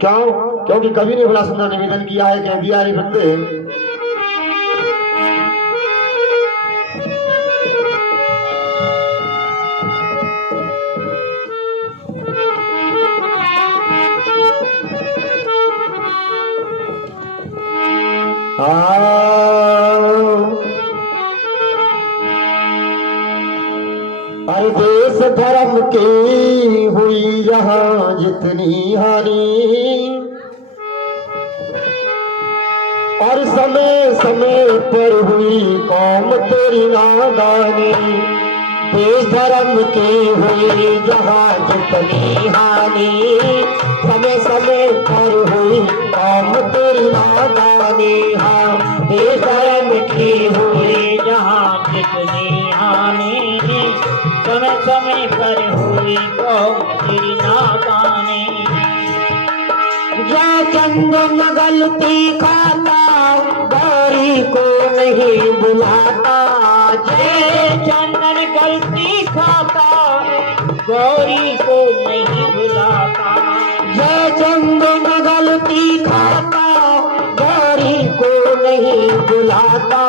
क्यों? क्योंकि कवि ने बड़ा सुंदर निवेदन किया है, कह दिया है बंदे, अरे देश धर्म की हुई यहाँ जितनी हानि, और समय समय पर हुई कौम तेरी नादानी। देश धर्म की हुई जहाँ जितनी हानि, समय समय पर हुई कौम तेरी नादानी। हाँ, देश धर्म की हुई जहाँ जितनी हानि, समय समय पर हुई कौम तेरी नादानी। या चंदन गलती खाता गौरी को नहीं बुलाता। जय चंदन गलती खाता गौरी को नहीं बुलाता। जय चंदन गलती खाता गौरी को नहीं बुलाता।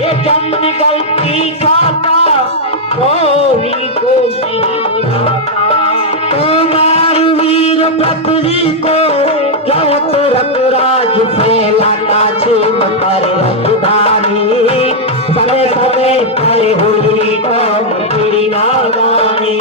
ये चंदन गलती खाता गौरी को नहीं बुलाता। कुमार वीर पृथ्वी को क्यों तुरंत राज फैलाता। छीन पर राजधानी, समय समय पर हुई कौम तेरी नादानी।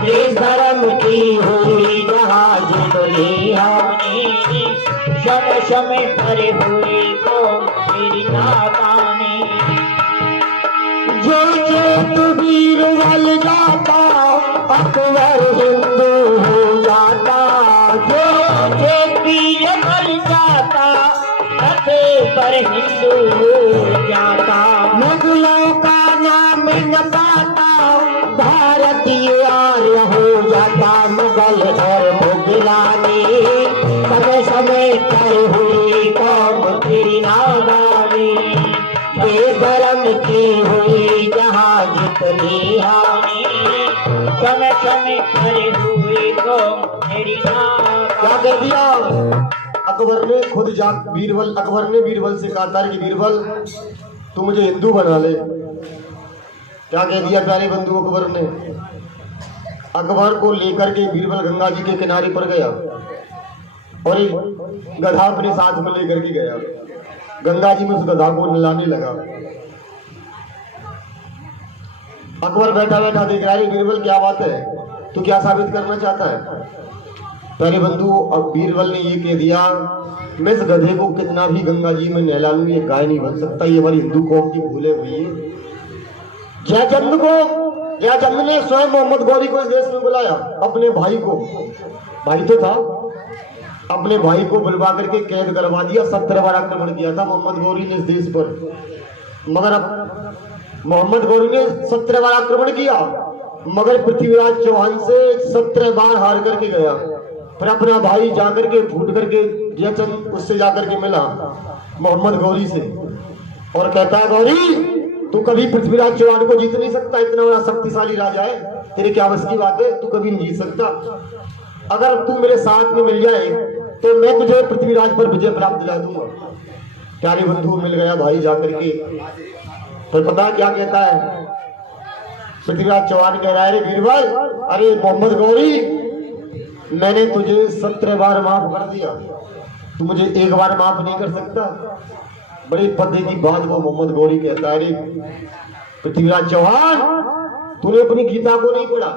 देश धर्म की हुई जहाँ जितनी हानि, समय समय पर हुई कौम तेरी नादानी। जो चेत वीर बल जाता अकबर हिंदू हो जाता। जो चेत वीर बल जाता अकबर हिंदू हो जाता। मुगलों का नाम न पाता भारतीय आर्य हो जाता। मुगल और मुगलानी, समय समय पर हुई कौम तेरी नादानी। देश धर्म की हुई जहाँ जितनी हानि, समय समय पर हुई कौम तेरी नादानी। क्या कह दिया अकबर ने खुद जा बीरबल, अकबर ने बीरबल से कहा था कि बीरबल तू मुझे हिंदू बना ले। क्या कह दिया प्यारे बंधु अकबर ने? अकबर को लेकर के बीरबल गंगा जी के किनारे पर गया और एक गधा अपने साथ में लेकर के गया। गंगा जी में उस गधा को नहलाने लगा। अकबर बैठा बैठा देख रहा है, बीरबल क्या बात है, तू क्या साबित करना चाहता है? प्यारे बंधु अब बीरबल ने ये कह दिया, मैं इस गधे को कितना भी गंगा जी में नहला लूं ये गाय नहीं बन सकता। ये हमारी हिंदू कौम की भूले हुई है। जयचंद ने स्वयं मोहम्मद गौरी को इस देश में बुलाया, अपने भाई को, भाई तो था, अपने भाई को बुलवा करके कैद करवा दिया। 17 बार आक्रमण किया था मोहम्मद गौरी ने इस देश पर, मगर अब मोहम्मद गौरी ने 17 बार आक्रमण किया, मगर पृथ्वीराज चौहान से 17 बार हार करके गया। फिर अपना भाई जाकर के फूट करके जयचंद उससे जाकर के मिला मोहम्मद गौरी से और कहता है, गौरी तू कभी पृथ्वीराज चौहान को जीत नहीं सकता, इतना बड़ा शक्तिशाली राजा है, तेरे क्या बस की बात है, तू कभी नहीं जीत सकता। अगर तू मेरे साथ में मिल जाए तो मैं तुझे पृथ्वीराज पर विजय प्राप्त दिला दूंगा। प्यारे बंधु मिल गया भाई जाकर के, पर पता क्या कहता है पृथ्वीराज चौहान? कह रहा है, बीरबल अरे मोहम्मद गौरी, मैंने तुझे 17 बार माफ कर दिया, तू मुझे एक बार माफ नहीं कर सकता। बड़ी पते की बात वो मोहम्मद गौरी कहता है, पृथ्वीराज चौहान तूने अपनी गीता को नहीं पढ़ा।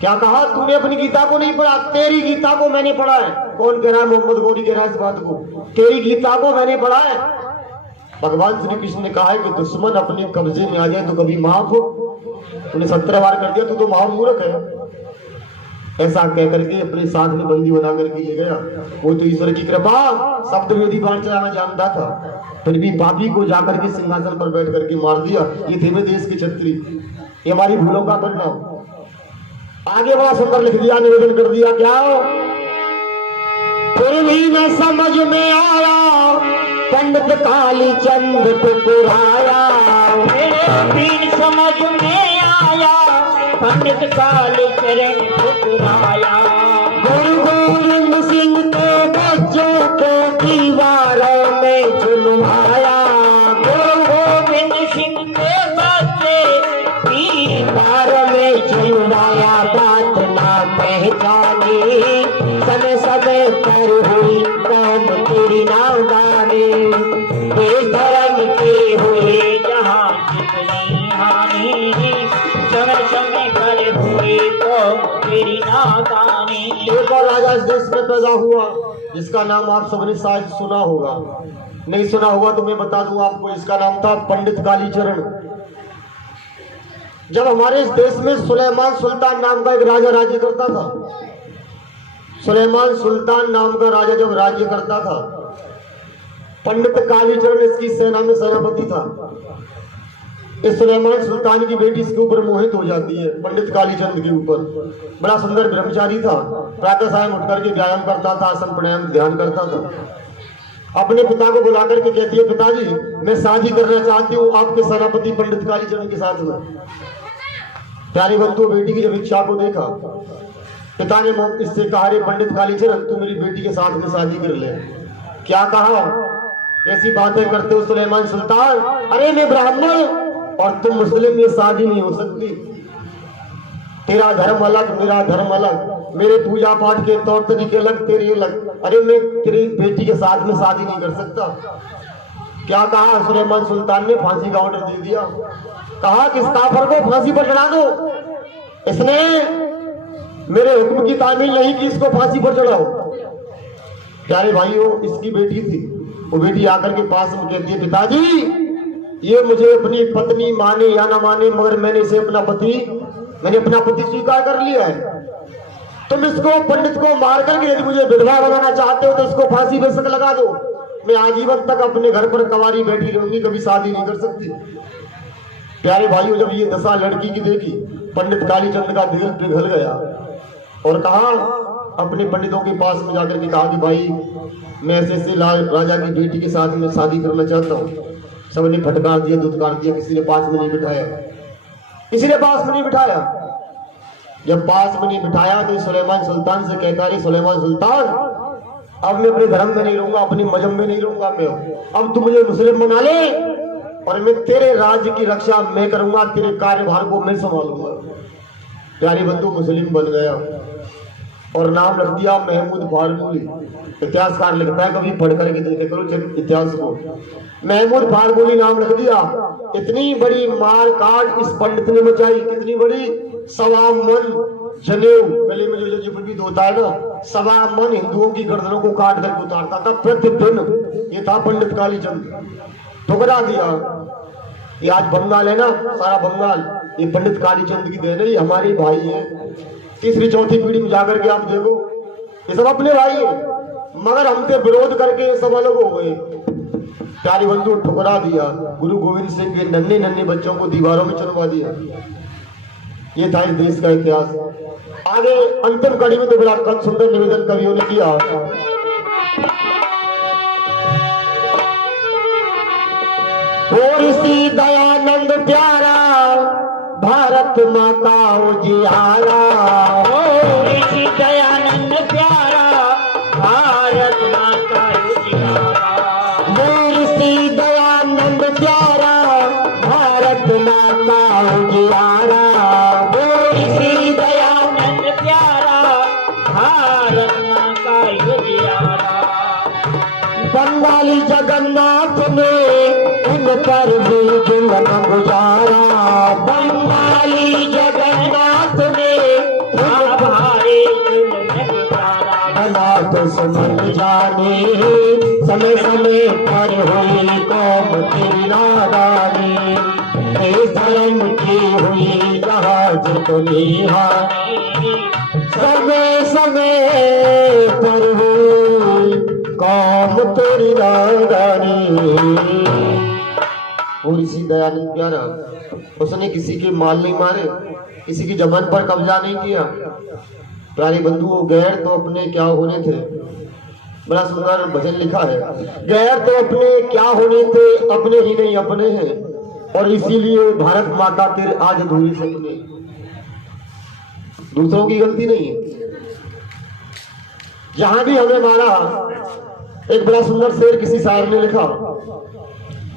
क्या कहा? तूने अपनी गीता को नहीं पढ़ा, तेरी गीता को मैंने पढ़ा है। कौन कह रहा है? मोहम्मद गौरी कह रहा है इस बात को, तेरी गीता को मैंने पढ़ा है। भगवान श्री कृष्ण ने कहा है कि दुश्मन अपने कब्जे में आ जाए तो कभी माफ हो, तूने 17 बार कर दिया, तू तो महामूर्ख है। ऐसा कह करके अपने साथ में बंदी बना करके ले गया। वो तो ईश्वर की कृपा, शब्द वेदी बाण चलाना जानता था, फिर भी पापी को जाकर के सिंहासन पर बैठ करके मार दिया। ये थे वे देश के छत्री, ये हमारी भूलों का परिणाम। आगे बड़ा सुंदर लिख दिया, निवेदन कर दिया, क्या फिर भी न समझ में आया पंडित काली चंद ठुकराया। फिर भी समझ में आया पंडित काली चरण ठुकराया। गुरु दीवारों में चुनवाया, गुरु गोविंद सिंह के बच्चे दीवारों में चुनवाया, बात ना पहचानी समय समय पर हुई कौम तेरी नादानी, देश धर्म की हुई जहाँ जितनी हानि, समय समय पर हुई कौम तेरी नादानी। एक और राजा इस देश में पैदा हुआ जिसका नाम आप सबने शायद सुना होगा, नहीं सुना होगा तो मैं बता दूं आपको, इसका नाम था पंडित कालीचरण। जब हमारे इस देश में सुलेमान सुल्तान नाम का एक राजा राज्य करता था, सुलेमान सुल्तान नाम का राजा जब राज्य करता था, पंडित कालीचरण इसकी सेना में सेनापति था। इस सुलेमान सुल्तान की बेटी इसके ऊपर मोहित हो जाती है, पंडित कालीचंद के ऊपर। बड़ा सुंदर ब्रह्मचारी था, प्रातः सायं उठ करके व्यायाम करता था, आसन प्राणायाम ध्यान करता था। अपने पिता को बुलाकर के कहती है, पिताजी मैं शादी करना चाहती हूँ आपके सेनापति पंडित कालीचरण के साथ में। प्यारे बंधु, बेटी की जब इच्छा को देखा, पिता ने इससे कहा, रे पंडित कालीचरण तू मेरी बेटी के साथ में शादी कर ले। क्या कहा, ऐसी बातें करते हो सुलेमान सुल्तान, अरे मैं ब्राह्मण और तुम मुस्लिम, ये शादी नहीं हो सकती, तेरा धर्म अलग मेरा धर्म अलग, मेरे पूजा पाठ के तौर तरीके अलग तेरे अलग, अरे मैं तेरी बेटी के साथ में शादी नहीं कर सकता। क्या कहा सुलेमान सुल्तान ने, फांसी का ऑर्डर दे दिया। कहा कि इस काफिर को फांसी पर चढ़ा दो, इसने मेरे हुक्म की तामील नहीं की, इसको फांसी पर चढ़ाओ। प्यारे भाइयों, इसकी बेटी थी, वो बेटी आकर के पास में कहती है, पिताजी ये मुझे अपनी पत्नी माने या ना माने, मगर मैंने इसे अपना पति स्वीकार कर लिया है। तुम इसको पंडित को मार करके यदि मुझे विधवा बनाना चाहते हो तो इसको फांसी बेशक लगा दो, मैं आजीवन तक अपने घर पर कंवारी बैठी रहूंगी, कभी शादी नहीं कर सकती। प्यारे भाइयों, जब ये दशा लड़की की देखी, पंडित कालीचंद का दिल पिघल गया और कहा, अपने पंडितों के पास में जाकर के कहा कि भाई मैं ऐसे राजा की बेटी के साथ में शादी करना चाहता हूँ। सबने फटकार दिया, दुत्कार दिया, किसी ने पास में नहीं बिठाया, किसी ने पास में नहीं बिठाया। जब पास में नहीं बिठाया तो सुलेमान सुल्तान से कहता है, सुलेमान सुल्तान अब मैं अपने धर्म में नहीं रहूंगा, अपनी मजहब में नहीं रहूंगा, मैं अब तू मुझे मुस्लिम बना ले और मैं तेरे राज्य की रक्षा मैं करूंगा, तेरे कार्यभार को मैं संभालूंगा। प्यारी बंधु, मुस्लिम बन गया और नाम रख दिया महमूद फारगुली। इतिहासकार लिखता है, कभी पढ़ करके देखे करो इतिहास को, महमूद फारगुली नाम रख दिया। इतनी बड़ी मार काट इस पंडित ने मचाई, कितनी बड़ी, 1.25 मन जनेऊ गले में जो प्रतीत होता है ना, 1.25 मन हिंदुओं की गर्दनों को काट करके उतारता था प्रतिदिन। ये था पंडित कालीचंद, ठुकरा दिया। ये आज बंगाल है ना, सारा बंगाल ये पंडित कालीचंद की देन है, ये हमारे भाई है। तीसरी चौथी पीढ़ी में जाकर के आप देखो, ये सब अपने भाई है, मगर हमसे विरोध करके ये सब अलग हो गए। प्यारे बंधु, ठुकरा दिया। गुरु गोविंद सिंह के नन्हे नन्हे बच्चों को दीवारों में चुनवा दिया। ये था इस देश का इतिहास। आगे अंतिम कड़ी में तो बड़ा सुंदर निवेदन कवियों ने किया। सी दयानंद प्यारा भारत माता उजियारा, सी दयानंद प्यारा भारत माता उजियारा, सी दयानंद प्यारा भारत माता उजियारा, सी दयानंद प्यारा भारत माता उजियारा। बंगाली जगन्नाथ ने इन पर भी जुल्म गुजारा, बंगाली जगन्नाथ ने भारी जुल्म गुजारा। भला तो समझ जाने समय समय पर हुई कौम की नादानी, इस धर्म की हुई जहाँ जितनी हानि, समय समय पर हुई कौम तेरी नादानी। और इसी दयानंद प्यारा, उसने किसी के माल नहीं मारे, किसी की जबान पर कब्जा नहीं किया। प्यारे बंधुओं, गैर तो अपने क्या होने थे, बड़ा सुंदर भजन लिखा है, गैर तो अपने क्या होने थे, अपने ही नहीं अपने हैं, और इसीलिए भारत माता तेरे आज अधूरे सपने। दूसरों की गलती नहीं है। जहां भी हमें मारा एक बड़ा सुंदर शेर किसी शायर ने लिखा।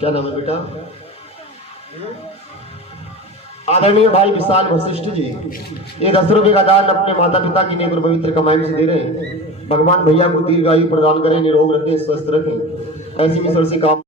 क्या नाम है बेटा? आदरणीय भाई विशाल वशिष्ठ जी, ये 10 रुपए का दान अपने माता पिता की नेक और पवित्र कमाई से दे रहे हैं। भगवान भैया को दीर्घायु प्रदान करें, निरोग रखें, स्वस्थ रखें, ऐसी ईश्वर से काम